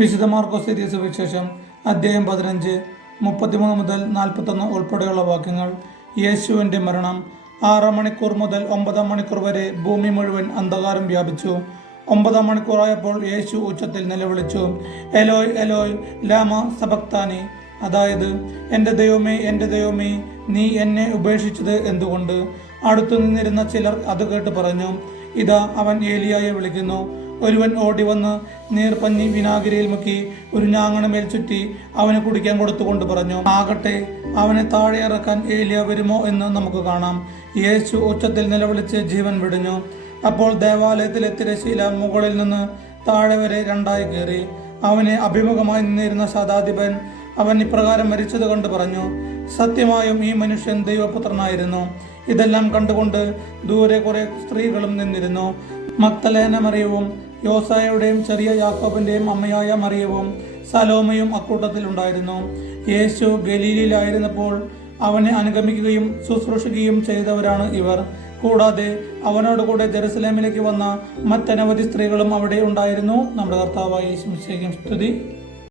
വിശുദ്ധ മാർക്കോസ് എഴുതിയ സുവിശേഷം അധ്യായം 15 33 മുതൽ 41 ഉൾപ്പെടെയുള്ള വാക്യങ്ങൾ. യേശുവിൻ്റെ മരണം. 6 മണിക്കൂർ മുതൽ 9 മണിക്കൂർ വരെ ഭൂമി മുഴുവൻ അന്ധകാരം വ്യാപിച്ചു. 9 മണിക്കൂറായപ്പോൾ യേശു ഉച്ചത്തിൽ നിലവിളിച്ചു, എലോയ് എലോയ് ലാമ സബക്താനി, അതായത് എൻ്റെ ദൈവമേ നീ എന്നെ ഉപേക്ഷിച്ചത് എന്തുകൊണ്ട്? അടുത്തു നിന്നിരുന്ന ചിലർ അത് കേട്ട് പറഞ്ഞു, ഇതാ അവൻ ഏലിയായെ വിളിക്കുന്നു. ഒരുവൻ ഓടി വന്ന് നീർപ്പഞ്ഞി വിനാഗിരിയിൽ മുക്കി ഒരു ഞാങ്ങണമേൽ ചുറ്റി അവന് കുടിക്കാൻ കൊടുത്തുകൊണ്ട് പറഞ്ഞു, ആകട്ടെ അവനെ താഴെ ഇറക്കാൻ ഏലിയ വരുമോ എന്ന് നമുക്ക് കാണാം. യേശു ഉച്ചത്തിൽ നിലവിളിച്ച് ജീവൻ വിടിഞ്ഞു. അപ്പോൾ ദേവാലയത്തിലെ തിരശീല മുകളിൽ നിന്ന് താഴെ വരെ രണ്ടായി കീറി. അവനെ അഭിമുഖമായി നിന്നിരുന്ന ശതാധിപൻ അവൻ ഇപ്രകാരം മരിച്ചത് കണ്ട് പറഞ്ഞു, സത്യമായും ഈ മനുഷ്യൻ ദൈവപുത്രനായിരുന്നു. ഇതെല്ലാം കണ്ടുകൊണ്ട് ദൂരെ കുറെ സ്ത്രീകളും നിന്നിരുന്നു. മഗ്ദലേന മറിയവും യോസായുടെയും ചെറിയ യാക്കോബിന്റെയും അമ്മയായ മറിയവും സലോമയും അക്കൂട്ടത്തിൽ ഉണ്ടായിരുന്നു. യേശു ഗലീലയിലായിരുന്നപ്പോൾ അവനെ അനുഗമിക്കുകയും ശുശ്രൂഷിക്കുകയും ചെയ്തവരാണ് ഇവർ. കൂടാതെ അവനോടുകൂടെ ജെറുസലേമിലേക്ക് വന്ന മറ്റനവധി സ്ത്രീകളും അവിടെ ഉണ്ടായിരുന്നു. നമ്മുടെ കർത്താവായ യേശു മിശിഹായ്ക്ക് സ്തുതി.